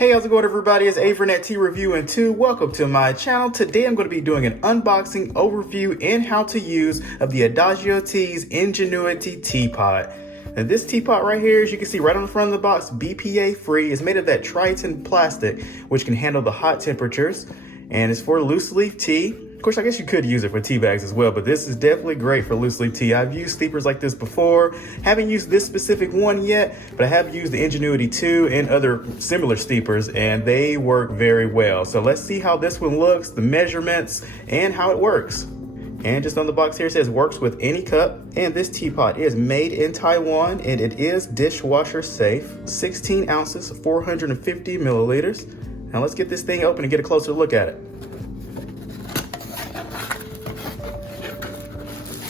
Hey, how's it going, everybody? It's Avernette Tea Review and 2. Welcome to my channel. Today I'm going to be doing an unboxing, overview, and how to use of the Adagio Tea's IngenuiTEA Teapot. And this teapot right here, as you can see right on the front of the box, BPA free. It's made of that Triton plastic, which can handle the hot temperatures, and it's for loose leaf tea. Of course, I guess you could use it for tea bags as well, but this is definitely great for loose leaf tea. I've used steepers like this before. Haven't used this specific one yet, but I have used the IngenuiTEA 2 and other similar steepers, and they work very well. So let's see how this one looks, the measurements, and how it works. And just on the box here, it says works with any cup. And this teapot is made in Taiwan, and it is dishwasher safe. 16 ounces, 450 milliliters. Now let's get this thing open and get a closer look at it.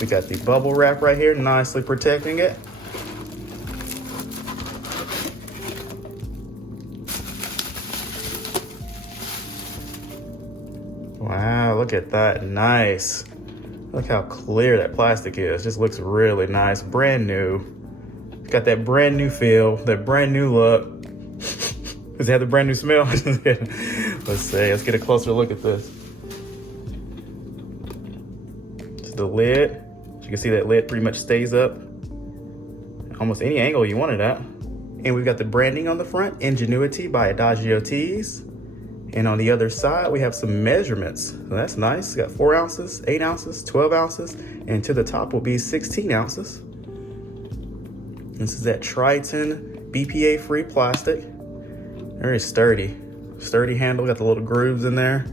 We got the bubble wrap right here, nicely protecting it. Wow, look at that, nice. Look how clear that plastic is. Just looks really nice, brand new. Got that brand new feel, that brand new look. Does it have the brand new smell? Let's see, let's get a closer look at this. It's the lid. You can see that lid pretty much stays up almost any angle you want it at. And we've got the branding on the front, IngenuiTEA by Adagio Teas. And on the other side, we have some measurements. So that's nice. Got 4 ounces, 8 ounces, 12 ounces, and to the top will be 16 ounces. This is that Triton BPA-free plastic. Very sturdy. Sturdy handle, got the little grooves in there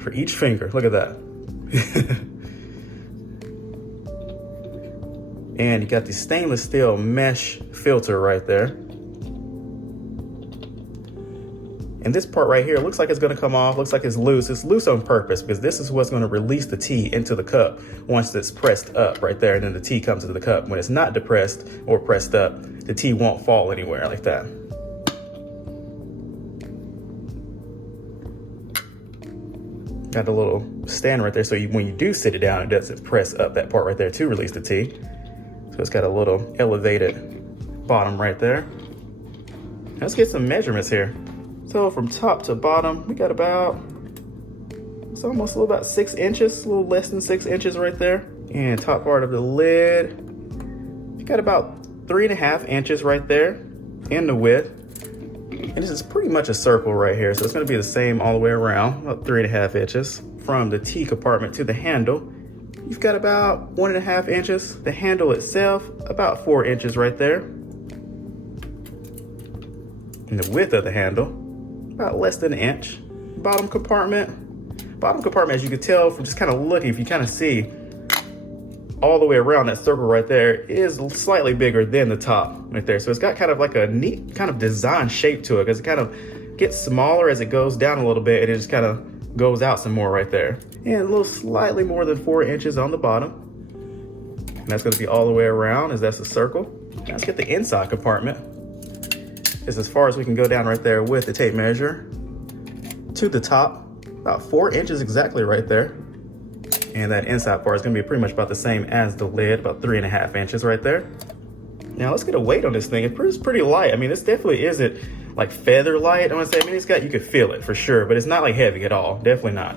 for each finger. Look at that. And you got the stainless steel mesh filter right there. And this part right here looks like it's gonna come off, looks like it's loose. It's loose on purpose because this is what's gonna release the tea into the cup once it's pressed up right there, and then the tea comes into the cup. When it's not depressed or pressed up, the tea won't fall anywhere like that. Got a little stand right there, so when you do sit it down, it doesn't press up that part right there to release the tea. So it's got a little elevated bottom right there. Let's get some measurements here. So from top to bottom, we got it's almost about 6 inches, a little less than 6 inches right there. And top part of the lid, you got about 3.5 inches right there in the width. And this is pretty much a circle right here. So it's gonna be the same all the way around, about 3.5 inches. From the tea compartment to the handle, you've got about 1.5 inches. The handle itself, about 4 inches right there. And the width of the handle, about less than an inch. Bottom compartment, as you can tell from just kind of looking, if you kind of see all the way around that circle right there, is slightly bigger than the top right there. So it's got kind of like a neat kind of design shape to it, because it kind of gets smaller as it goes down a little bit, and it just kind of goes out some more right there. And a little slightly more than 4 inches on the bottom. And that's gonna be all the way around, as that's a circle. Now let's get the inside compartment. It's as far as we can go down right there with the tape measure. To the top, about 4 inches exactly right there. And that inside part is gonna be pretty much about the same as the lid, about 3.5 inches right there. Now let's get a weight on this thing. It's pretty light. I mean, this definitely isn't like feather light. I wanna say, I mean, you could feel it for sure, but it's not like heavy at all, definitely not.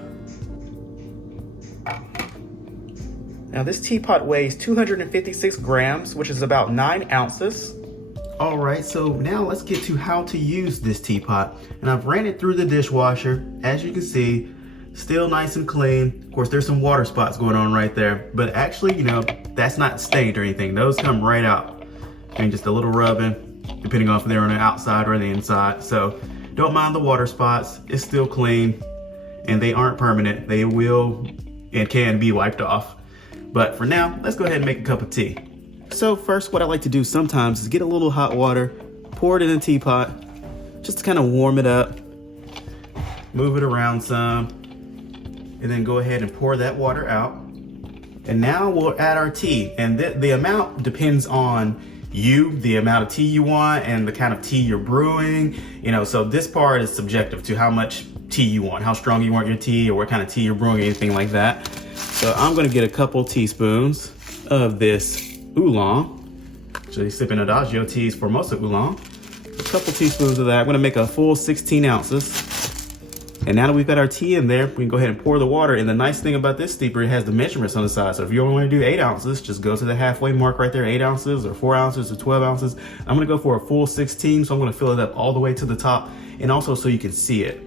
Now this teapot weighs 256 grams, which is about 9 ounces. All right, so now let's get to how to use this teapot. And I've ran it through the dishwasher. As you can see, still nice and clean. Of course, there's some water spots going on right there, but actually, you know, that's not stained or anything. Those come right out. And just a little rubbing, depending on if they're on the outside or the inside. So don't mind the water spots. It's still clean, and they aren't permanent. They will and can be wiped off. But for now, let's go ahead and make a cup of tea. So first, what I like to do sometimes is get a little hot water, pour it in a teapot, just to kind of warm it up, move it around some, and then go ahead and pour that water out. And now we'll add our tea. And the amount depends on you, the amount of tea you want and the kind of tea you're brewing. You know, so this part is subjective to how much tea you want, how strong you want your tea, or what kind of tea you're brewing, anything like that. So I'm gonna get a couple teaspoons of this oolong. Actually sipping Adagio teas for most of oolong. a couple teaspoons of that. I'm gonna make a full 16 ounces. And now that we've got our tea in there, we can go ahead and pour the water. And the nice thing about this steeper, it has the measurements on the side. So if you only want to do 8 ounces, just go to the halfway mark right there, 8 ounces or 4 ounces or 12 ounces. I'm gonna go for a full 16, so I'm gonna fill it up all the way to the top, and also so you can see it.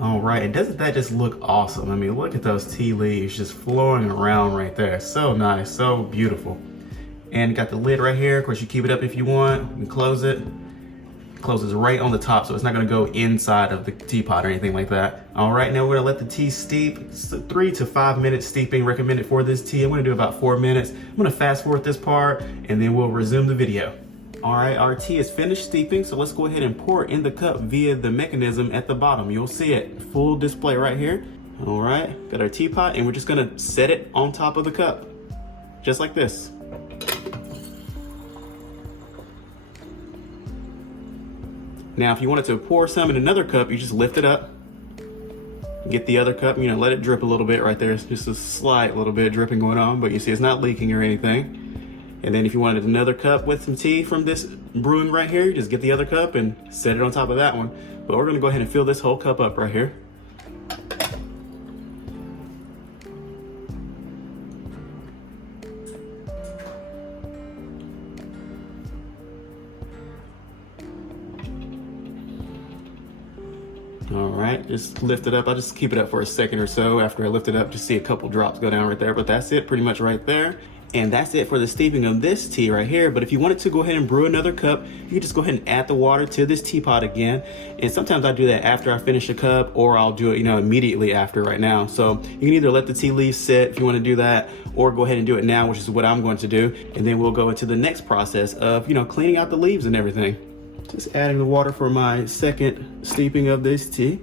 All right, and doesn't that just look awesome? I mean, look at those tea leaves just flowing around right there. So nice, so beautiful. And got the lid right here. Of course, you keep it up if you want. You can close it. It closes right on the top, so it's not gonna go inside of the teapot or anything like that. All right, now we're gonna let the tea steep. It's 3 to 5 minutes steeping recommended for this tea. I'm gonna do about 4 minutes. I'm gonna fast forward this part, and then we'll resume the video. All right, our tea is finished steeping, so let's go ahead and pour it in the cup via the mechanism at the bottom. You'll see it, full display right here. All right, got our teapot, and we're just gonna set it on top of the cup, just like this. Now, if you wanted to pour some in another cup, you just lift it up, get the other cup, let it drip a little bit right there. It's just a slight little bit of dripping going on, but you see it's not leaking or anything. And then if you wanted another cup with some tea from this brewing right here, you just get the other cup and set it on top of that one. But we're gonna go ahead and fill this whole cup up right here. All right, just lift it up. I'll just keep it up for a second or so after I lift it up to see a couple drops go down right there, but that's it pretty much right there. And that's it for the steeping of this tea right here. But if you wanted to go ahead and brew another cup, you can just go ahead and add the water to this teapot again. And sometimes I do that after I finish a cup, or I'll do it, immediately after right now. So you can either let the tea leaves sit if you want to do that, or go ahead and do it now, which is what I'm going to do. And then we'll go into the next process of, cleaning out the leaves and everything. Just adding the water for my second steeping of this tea.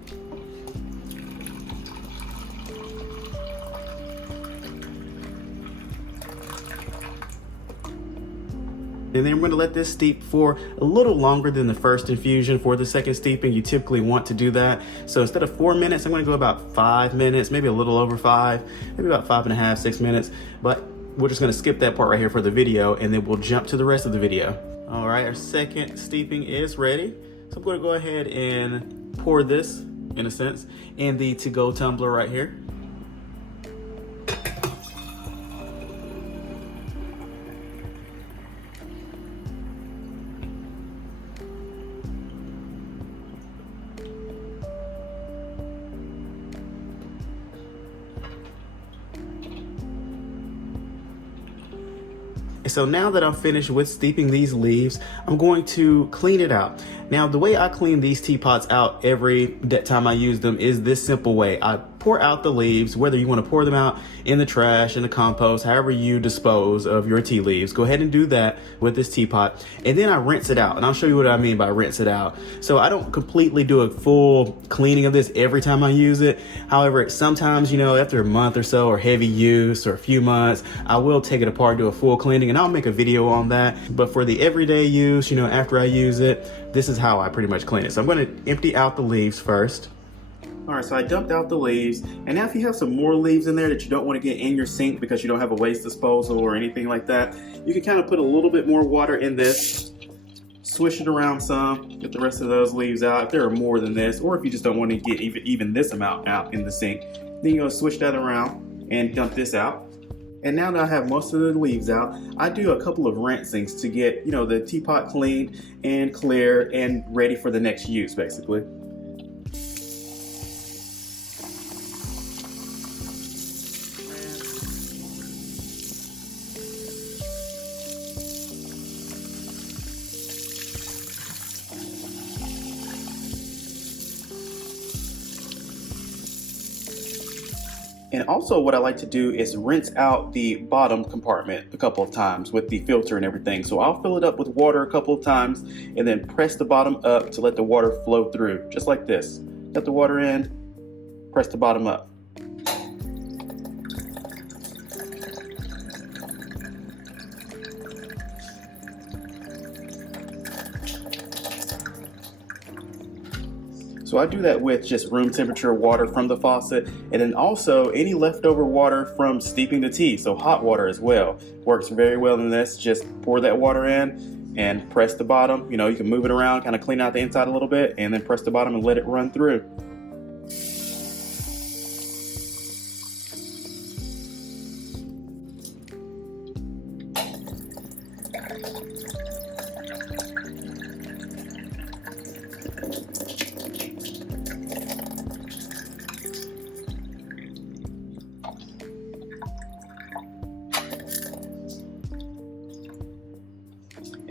And then we're going to let this steep for a little longer than the first infusion. For the second steeping, you typically want to do that. So instead of 4 minutes, I'm going to go about 5 minutes, maybe a little over 5, maybe about 5.5, 6 minutes. But we're just going to skip that part right here for the video, and then we'll jump to the rest of the video. All right, our second steeping is ready. So I'm going to go ahead and pour this, in a sense, in the to-go tumbler right here. So now that I'm finished with steeping these leaves, I'm going to clean it out. Now, the way I clean these teapots out every time I use them is this simple way. I pour out the leaves, whether you want to pour them out in the trash, in the compost, however you dispose of your tea leaves. Go ahead and do that with this teapot. And then I rinse it out. And I'll show you what I mean by rinse it out. So I don't completely do a full cleaning of this every time I use it. However, sometimes, after a month or so, or heavy use, or a few months, I will take it apart, do a full cleaning, and I'll make a video on that. But for the everyday use, after I use it, this is how I pretty much clean it. So I'm going to empty out the leaves first. All right, so I dumped out the leaves, and now if you have some more leaves in there that you don't want to get in your sink because you don't have a waste disposal or anything like that, you can kind of put a little bit more water in this, swish it around some, get the rest of those leaves out if there are more than this, or if you just don't want to get even this amount out in the sink, then you're going to switch that around and dump this out. And now that I have most of the leaves out, I do a couple of rinsings to get, the teapot clean and clear and ready for the next use, basically. And also what I like to do is rinse out the bottom compartment a couple of times with the filter and everything. So I'll fill it up with water a couple of times and then press the bottom up to let the water flow through, just like this. Let the water in, press the bottom up. So I do that with just room temperature water from the faucet, and then also any leftover water from steeping the tea, so hot water as well. Works very well in this. Just pour that water in and press the bottom. You know, you can move it around, kind of clean out the inside a little bit, and then press the bottom and let it run through.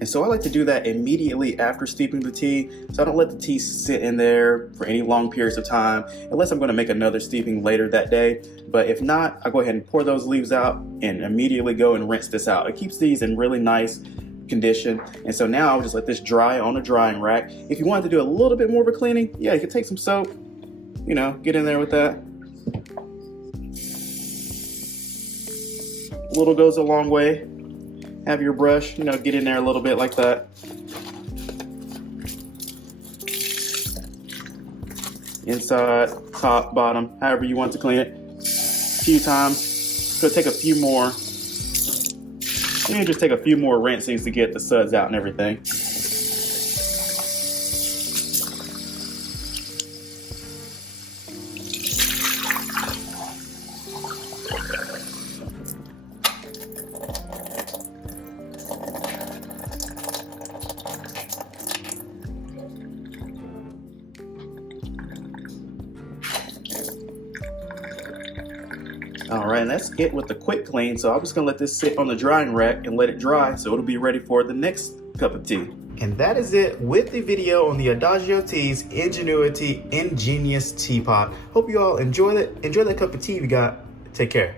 And so I like to do that immediately after steeping the tea, so I don't let the tea sit in there for any long periods of time, unless I'm going to make another steeping later that day. But if not, I go ahead and pour those leaves out and immediately go and rinse this out. It keeps these in really nice condition. And so now I'll just let this dry on a drying rack. If you wanted to do a little bit more of a cleaning, yeah, you could take some soap, you know, get in there with that. A little goes a long way. Have your brush, you know, get in there a little bit like that. Inside, top, bottom, however you want to clean it. A few times. It's gonna take a few more. You just take a few more rinsings to get the suds out and everything. All right, and that's it with the quick clean. So I'm just gonna let this sit on the drying rack and let it dry so it'll be ready for the next cup of tea. And that is it with the video on the Adagio Tea's IngenuiTEA Ingenious Teapot. Hope you all enjoyed it. Enjoy that cup of tea you got. Take care.